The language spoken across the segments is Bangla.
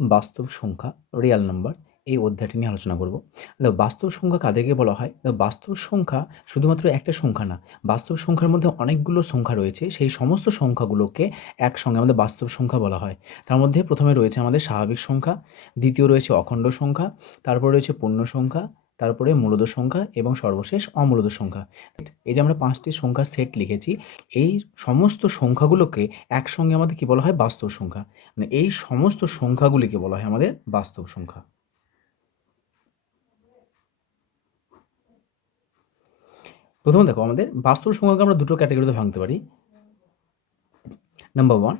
বাস্তব সংখ্যা রিয়াল নাম্বার এই অধ্যায়টি নিয়ে আলোচনা করব। দেখো, বাস্তব সংখ্যা কাদেরকে বলা হয়? দেখো, বাস্তব সংখ্যা শুধুমাত্র একটা সংখ্যা না, বাস্তব সংখ্যার মধ্যে অনেকগুলো সংখ্যা রয়েছে, সেই সমস্ত সংখ্যাগুলোকে একসঙ্গে আমাদের বাস্তব সংখ্যা বলা হয়। তার মধ্যে প্রথমে রয়েছে আমাদের স্বাভাবিক সংখ্যা, দ্বিতীয় রয়েছে অখণ্ড সংখ্যা, তারপর রয়েছে পূর্ণ সংখ্যা তারপরে মূলদ সংখ্যা এবং সর্বশেষ অমূলদ সংখ্যা। এই যে আমরা পাঁচটি সংখ্যা সেট লিখেছি, এই সমস্ত সংখ্যাগুলোকে একসঙ্গে আমাদের কী বলা হয়? বাস্তব সংখ্যা। মানে এই সমস্ত সংখ্যাগুলিকে বলা হয় আমাদের বাস্তব সংখ্যা। প্রথমে দেখো, আমাদের বাস্তব সংখ্যাকে আমরা দুটো ক্যাটাগরিতে ভাঙতে পারি। নাম্বার ওয়ান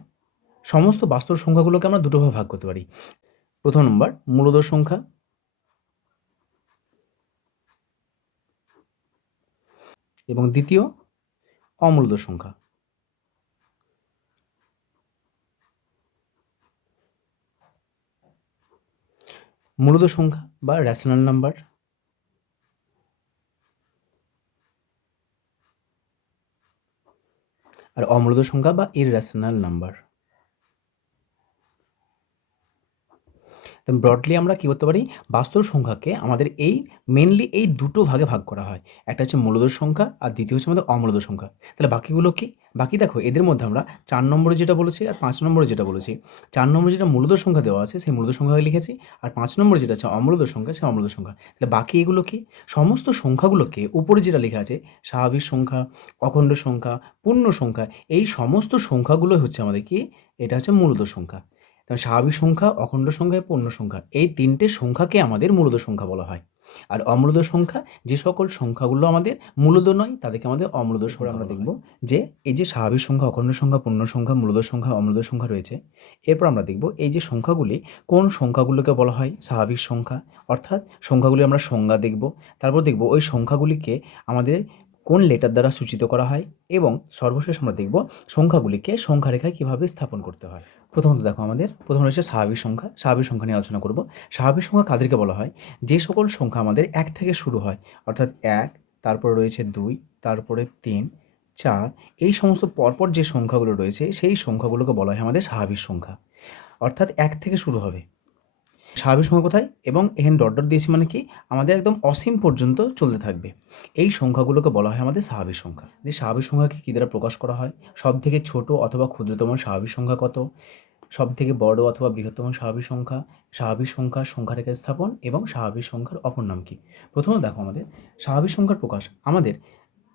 সমস্ত বাস্তব সংখ্যাগুলোকে আমরা দুটোভাবে ভাগ করতে পারি। প্রথম নম্বর মূলদ সংখ্যা। এবং দ্বিতীয় অমূল্য সংখ্যা। মূলত সংখ্যা বা রেশনাল নাম্বার আর অমূলত সংখ্যা বা ইরেশনাল নাম্বার ব্রডলি আমরা কী করতে পারি? বাস্তব সংখ্যাকে আমাদের এই মেনলি এই দুটো ভাগে ভাগ করা হয়। একটা হচ্ছে মূলদ সংখ্যা আর দ্বিতীয় হচ্ছে আমাদের অমূলদ সংখ্যা। তাহলে বাকিগুলো কি? বাকি দেখো, এদের মধ্যে আমরা চার নম্বরে যেটা বলেছি আর পাঁচ নম্বরে যেটা বলেছি। চার নম্বরে যেটা মূলদ সংখ্যা দেওয়া আছে, সেই মূলদ সংখ্যা লিখেছি আর পাঁচ নম্বরে যেটা আছে অমূলদ সংখ্যা, সেই অমূলদ সংখ্যা। তাহলে বাকি এগুলো কি? সমস্ত সংখ্যাগুলোকে উপরে যেটা লেখা আছে, স্বাভাবিক সংখ্যা, অখণ্ড সংখ্যা, পূর্ণ সংখ্যা, এই সমস্ত সংখ্যাগুলো হচ্ছে আমাদের কি? এটা হচ্ছে মূলদ সংখ্যা। তাহলে স্বাভাবিক সংখ্যা অখণ্ড সংখ্যা পূর্ণ সংখ্যা এই তিনটে সংখ্যাকে আমাদের মূলদ সংখ্যা বলা হয়। আর অমূলদ সংখ্যা যে সকল সংখ্যাগুলো আমাদের মূলদ নয় তাদেরকে আমাদের অমূলদ সংখ্যা আমরা দেখব যে এই যে স্বাভাবিক সংখ্যা অখণ্ড সংখ্যা পূর্ণ সংখ্যা মূলদ সংখ্যা অমূলদ সংখ্যা রয়েছে। এরপর আমরা দেখব এই যে সংখ্যাগুলি কোন সংখ্যাগুলোকে বলা হয় স্বাভাবিক সংখ্যা? অর্থাৎ সংখ্যাগুলি আমরা সংজ্ঞা দেখব তারপর দেখব ওই সংখ্যাগুলিকে আমাদের কোন লেটার দ্বারা সূচিত করা হয় এবং সর্বশেষ আমরা দেখব সংখ্যাগুলিকে সংখ্যা রেখায় কীভাবে স্থাপন করতে হয়। প্রথমত দেখো আমাদের, প্রথম রয়েছে স্বাভাবিক সংখ্যা স্বাভাবিক সংখ্যা নিয়ে আলোচনা করব। স্বাভাবিক সংখ্যা কাদেরকে বলা হয়? যে সকল সংখ্যা আমাদের এক থেকে শুরু হয়, অর্থাৎ এক, তারপরে রয়েছে দুই, তারপরে তিন, চার, এই সমস্ত পরপর যে সংখ্যাগুলো রয়েছে, সেই সংখ্যাগুলোকে বলা হয় আমাদের স্বাভাবিক সংখ্যা। অর্থাৎ এক থেকে শুরু হবে। স্বাভাবিক সংখ্যা কোথায়? এবং এখানে ডট ডট দিয়েছি মানে কি? আমাদের একদম অসীম পর্যন্ত চলতে থাকবে। এই সংখ্যাগুলোকে বলা হয় আমাদের স্বাভাবিক সংখ্যা। যে স্বাভাবিক সংখ্যাকে কী দ্বারা প্রকাশ করা হয়? সব থেকে ছোট অথবা ক্ষুদ্রতম স্বাভাবিক সংখ্যা কত? সব থেকে বড় অথবা বৃহত্তম স্বাভাবিক সংখ্যা, স্বাভাবিক সংখ্যার সংখ্যা রেখা স্থাপন এবং স্বাভাবিক সংখ্যার অপর নাম কী? প্রথমে দেখো আমাদের, স্বাভাবিক সংখ্যার প্রকাশ। আমাদের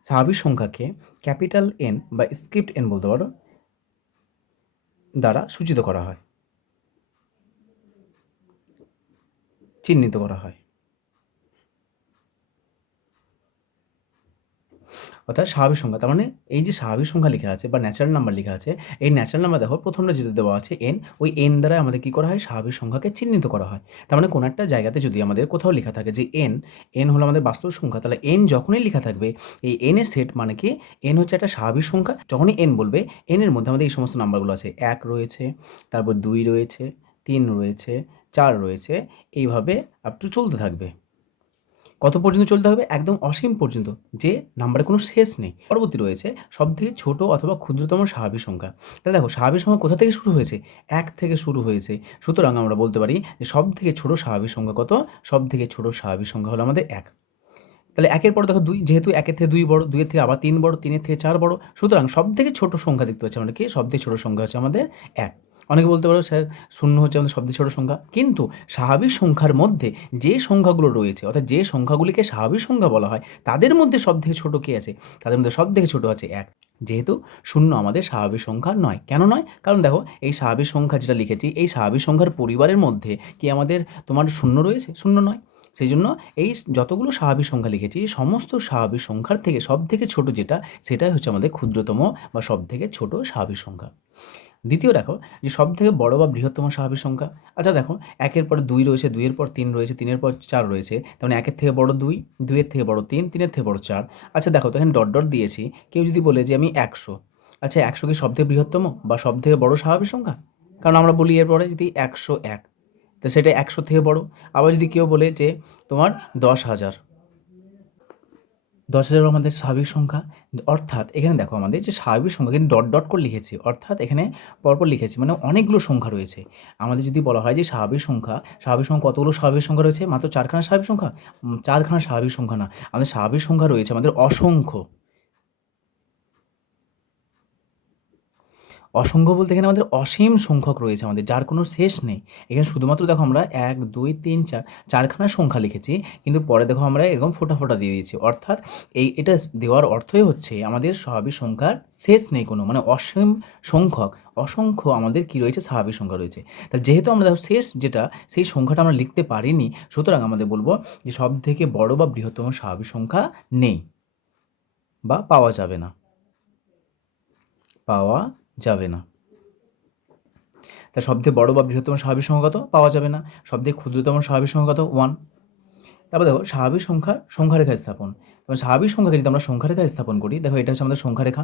স্বাভাবিক সংখ্যাকে ক্যাপিটাল এন বা স্ক্রিপ্ট এন বলতে পারো, দ্বারা সূচিত করা হয়। চিহ্নিত করা হয়। অর্থাৎ স্বাভাবিক সংখ্যা, তার মানে এই যে স্বাভাবিক সংখ্যা লেখা আছে বা ন্যাচারাল নাম্বার লেখা আছে, এই ন্যাচারাল নাম্বার দেখো প্রথমটা যেটা দেওয়া আছে এন ওই এন দ্বারা আমাদের কী করা হয়? স্বাভাবিক সংখ্যাকে চিহ্নিত করা হয়। তার মানে কোনো একটা জায়গাতে যদি আমাদের কোথাও লেখা থাকে যে এন এন হলো আমাদের বাস্তব সংখ্যা, তাহলে এন যখনই লেখা থাকবে, এই এন এর সেট মানে কি? এন হচ্ছে একটা স্বাভাবিক সংখ্যা। যখনই এন বলবে এন এর মধ্যে আমাদের এই সমস্ত নাম্বারগুলো আছে, এক রয়েছে, তারপর দুই রয়েছে, তিন রয়েছে, চার রয়েছে, এইভাবে আপ টু চলতে থাকবে। কত পর্যন্ত চলতে হবে? একদম অসীম পর্যন্ত, যে নাম্বারে কোনো শেষ নেই। পরবর্তী রয়েছে সব থেকে ছোটো অথবা ক্ষুদ্রতম স্বাভাবিক সংখ্যা। তাহলে দেখো, স্বাভাবিক সংখ্যা কোথা থেকে শুরু হয়েছে? এক থেকে শুরু হয়েছে। সুতরাং আমরা বলতে পারি যে সব থেকে ছোটো স্বাভাবিক সংখ্যা কত? সব থেকে ছোটো স্বাভাবিক সংখ্যা হলো আমাদের এক। তাহলে একের পর দেখো দুই, যেহেতু একের থেকে দুই বড়, দুইয়ের থেকে আবার তিন বড়, তিনের থেকে চার বড়, সুতরাং সব থেকে ছোটো সংখ্যা দেখতে পাচ্ছি আমরা কি? সব থেকে ছোটো সংখ্যা হচ্ছে আমাদের এক। অনেকে বলতে পারো, স্যার, শূন্য হচ্ছে আমাদের সবচেয়ে ছোটো সংখ্যা। কিন্তু স্বাভাবিক সংখ্যার মধ্যে যে সংখ্যাগুলো রয়েছে, অর্থাৎ যে সংখ্যাগুলিকে স্বাভাবিক সংখ্যা বলা হয়, তাদের মধ্যে সব থেকে ছোটো কে আছে? তাদের মধ্যে সব থেকে ছোটো আছে এক। যেহেতু শূন্য আমাদের স্বাভাবিক সংখ্যা নয়। কেন নয়? কারণ দেখো, এই স্বাভাবিক সংখ্যা যেটা লিখেছি, এই স্বাভাবিক সংখ্যার পরিবারের মধ্যে কি আমাদের তোমার শূন্য রয়েছে? শূন্য নয়। সেই জন্য এই যতগুলো স্বাভাবিক সংখ্যা লিখেছি, সমস্ত স্বাভাবিক সংখ্যার থেকে সব থেকে ছোটো যেটা, সেটাই হচ্ছে আমাদের ক্ষুদ্রতম বা সব থেকে ছোটো স্বাভাবিক সংখ্যা। দ্বিতীয় দেখো যে সব থেকে বড় বা বৃহত্তম স্বাভাবিক সংখ্যা। আচ্ছা দেখো, একের পর দুই রয়েছে, দুইয়ের পর তিন রয়েছে, তিনের পর চার রয়েছে তেমন মানে একের থেকে বড় দুই, দুইয়ের থেকে বড় তিন, তিনের থেকে বড় চার। আচ্ছা দেখো, তো এখানে ডট ডট দিয়েছি, কেউ যদি বলে যে আমি একশো আচ্ছা একশো কি সব থেকে বৃহত্তম বা সব থেকে বড় স্বাভাবিক সংখ্যা? কারণ আমরা বলি এরপরে যদি একশো এক, তো সেটা একশো থেকে বড়। আবার যদি কেউ বলে যে তোমার দশ হাজার দশ হাজার আমাদের স্বাভাবিক সংখ্যা। অর্থাৎ এখানে দেখো আমাদের যে স্বাভাবিক সংখ্যা কিন্তু ডট ডট করে লিখেছি। অর্থাৎ এখানে পরপর লিখেছি মানে অনেকগুলো সংখ্যা রয়েছে। আমাদের যদি বলা হয় যে স্বাভাবিক সংখ্যা স্বাভাবিক সংখ্যা কতগুলো স্বাভাবিক সংখ্যা রয়েছে? মাত্র চারখানা স্বাভাবিক সংখ্যা? চারখানা স্বাভাবিক সংখ্যা না। আমাদের স্বাভাবিক সংখ্যা রয়েছে আমাদের অসংখ্য। অসংখ্য বলতে এখানে আমাদের অসীম সংখ্যক রয়েছে আমাদের, যার কোনো শেষ নেই। এখানে শুধুমাত্র দেখো আমরা এক, দুই, তিন, চার, চারখানা সংখ্যা লিখেছি, কিন্তু পরে দেখো আমরা এরকম ফোটা ফোটা দিয়ে দিয়েছি। অর্থাৎ এই, এটা দেওয়ার অর্থই হচ্ছে আমাদের স্বাভাবিক সংখ্যার শেষ নেই কোনো মানে অসীম সংখ্যক, অসংখ্য আমাদের কি রয়েছে? স্বাভাবিক সংখ্যা রয়েছে। তা যেহেতু আমরা দেখো শেষ যেটা, সেই সংখ্যাটা আমরা লিখতে পারিনি, সুতরাং আমাদের বলব যে সব থেকে বড় বা বৃহত্তম স্বাভাবিক সংখ্যা নেই বা পাওয়া যাবে না। পাওয়া যাবে না। তা সবথেকে বড় বা বৃহত্তম স্বাভাবিক সংখ্যা কত? পাওয়া যাবে না। সবথেকে ক্ষুদ্রতম স্বাভাবিক সংখ্যা কত? ওয়ান তারপর দেখো, স্বাভাবিক সংখ্যা সংখ্যারেখা স্থাপন। এবং স্বাভাবিক সংখ্যাকে যদি আমরা সংখ্যারেখা স্থাপন করি, দেখো এটা হচ্ছে আমাদের সংখ্যারেখা।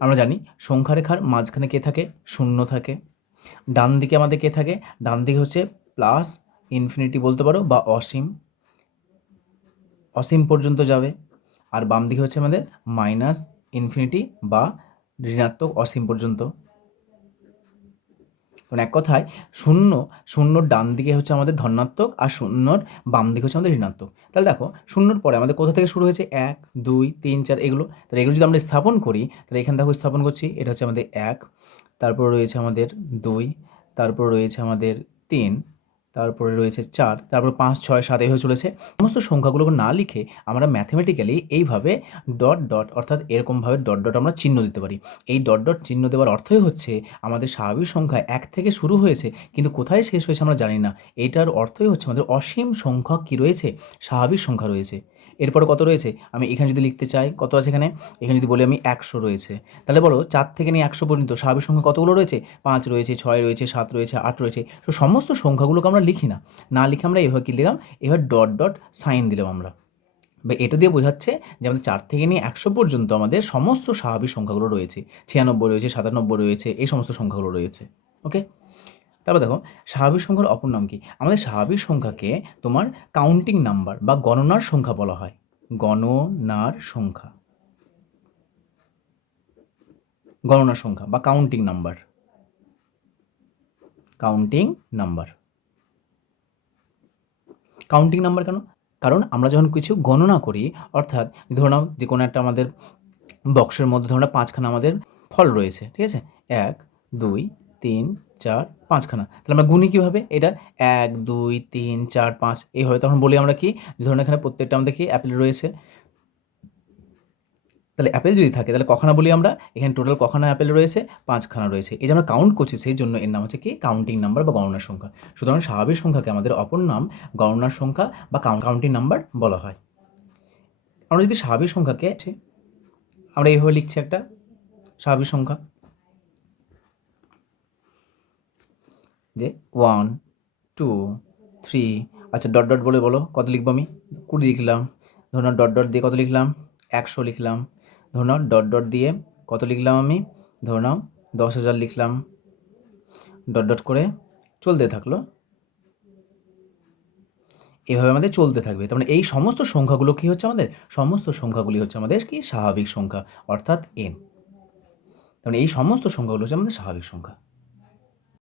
আমরা জানি সংখ্যারেখার মাঝখানে কে থাকে? শূন্য থাকে। ডান দিকে আমাদের কে থাকে? ডান দিকে হচ্ছে প্লাস ইনফিনিটি বলতে পারো বা অসীম। অসীম পর্যন্ত যাবে। আর বাম দিকে হচ্ছে আমাদের মাইনাস ইনফিনিটি বা ঋণাত্মক অসীম পর্যন্ত। মানে এক কথায়, শূন্য, শূন্যর ডান দিকে হচ্ছে আমাদের ধনাত্মক আর শূন্যর বাম দিকে হচ্ছে আমাদের ঋণাত্মক। তাহলে দেখো, শূন্যর পরে আমাদের কোথা থেকে শুরু হয়েছে? এক, দুই, তিন, চার, এগুলো। তাহলে এগুলো যদি আমরা স্থাপন করি, তাহলে এখানে দেখো স্থাপন করছি, এটা হচ্ছে আমাদের এক, তারপর রয়েছে আমাদের দুই, তারপর রয়েছে আমাদের তিন তারপরে রয়েছে চার, তারপর পাঁচ, ছয়, সাত এইভাবে চলেছে। সমস্ত সংখ্যাগুলোকে না লিখে আমরা ম্যাথমেটিক্যালি এইভাবে ডট ডট অর্থাৎ এরকমভাবে ডট ডট আমরা চিহ্ন দিতে পারি। এই ডট ডট চিহ্ন দেওয়ার অর্থই হচ্ছে আমাদের স্বাভাবিক সংখ্যা এক থেকে শুরু হয়েছে, কিন্তু কোথায় শেষ হয়েছে আমরা জানি না। এটার অর্থই হচ্ছে আমাদের অসীম সংখ্যক কী রয়েছে? স্বাভাবিক সংখ্যা রয়েছে। এরপরে কত রয়েছে? আমি এখানে যদি লিখতে চাই, কত আছে এখানে? এখানে যদি বলি আমি একশো রয়েছে। তাহলে বলো, চার থেকে নিয়ে একশো পর্যন্ত স্বাভাবিক সংখ্যা কতগুলো রয়েছে? পাঁচ রয়েছে, ছয় রয়েছে, সাত রয়েছে, আট রয়েছে। তো সমস্ত সংখ্যাগুলোকে আমরা লিখি না। না লিখে আমরা এভাবে কী লিখলাম এভাবে ডট ডট সাইন দিলাম আমরা। বা এটা দিয়ে বোঝাচ্ছে যে আমাদের চার থেকে নিয়ে একশো পর্যন্ত আমাদের সমস্ত স্বাভাবিক সংখ্যাগুলো রয়েছে। ছিয়ানব্বই রয়েছে, সাতানব্বই রয়েছে, এই সমস্ত সংখ্যাগুলো রয়েছে। ওকে? তারপর দেখো, স্বাভাবিক সংখ্যার অপর নাম কি? আমাদের স্বাভাবিক সংখ্যাকে তোমার কাউন্টিং নাম্বার বা গণনার সংখ্যা বলা হয়। গণনার সংখ্যা। গণনার সংখ্যা বা counting number counting number counting number কেন? কারণ আমরা যখন কিছু গণনা করি, অর্থাৎ ধরে নাও যে কোনো একটা আমাদের বক্সের মধ্যে ধরে নাও পাঁচখানা আমাদের ফল রয়েছে, ঠিক আছে? এক, দুই, তিন, চার, পাঁচখানা। তাহলে আমরা গুনি কীভাবে? এটা এক, দুই, তিন, চার, পাঁচ, এইভাবে। তখন বলি আমরা কি? ধরুন এখানে প্রত্যেকটা আমাদের কি? অ্যাপেল রয়েছে। তাহলে অ্যাপেল যদি থাকে, তাহলে কখানা বলি আমরা, এখানে টোটাল কখানা অ্যাপেল রয়েছে, পাঁচখানা রয়েছে। এই যে আমরা কাউন্ট করছি, সেই জন্য এর নাম হচ্ছে কি? কাউন্টিং নাম্বার বা গণনার সংখ্যা। সুতরাং স্বাভাবিক সংখ্যাকে আমাদের অপর নাম, গণনার সংখ্যা বা কাউন্টিং নাম্বার বলা হয়। আমরা যদি স্বাভাবিক সংখ্যাকে আছে আমরা এইভাবে লিখছি একটা, স্বাভাবিক সংখ্যা। যে ওয়ান টু থ্রি আচ্ছা ডট ডট বলে বলো, কত লিখব আমি? কুড়ি লিখলাম, ধরুন ডট ডট দিয়ে কত লিখলাম? একশো লিখলাম। ধরুন ডট ডট দিয়ে কত লিখলাম আমি? ধরে নাও, দশ হাজার লিখলাম। ডট ডট করে চলতে থাকল। এভাবে আমাদের চলতে থাকবে। তার মানে এই সমস্ত সংখ্যাগুলো কি হচ্ছে আমাদের? সমস্ত সংখ্যাগুলি হচ্ছে আমাদের কি? স্বাভাবিক সংখ্যা, অর্থাৎ এন তার মানে এই সমস্ত সংখ্যাগুলো হচ্ছে আমাদের স্বাভাবিক সংখ্যা।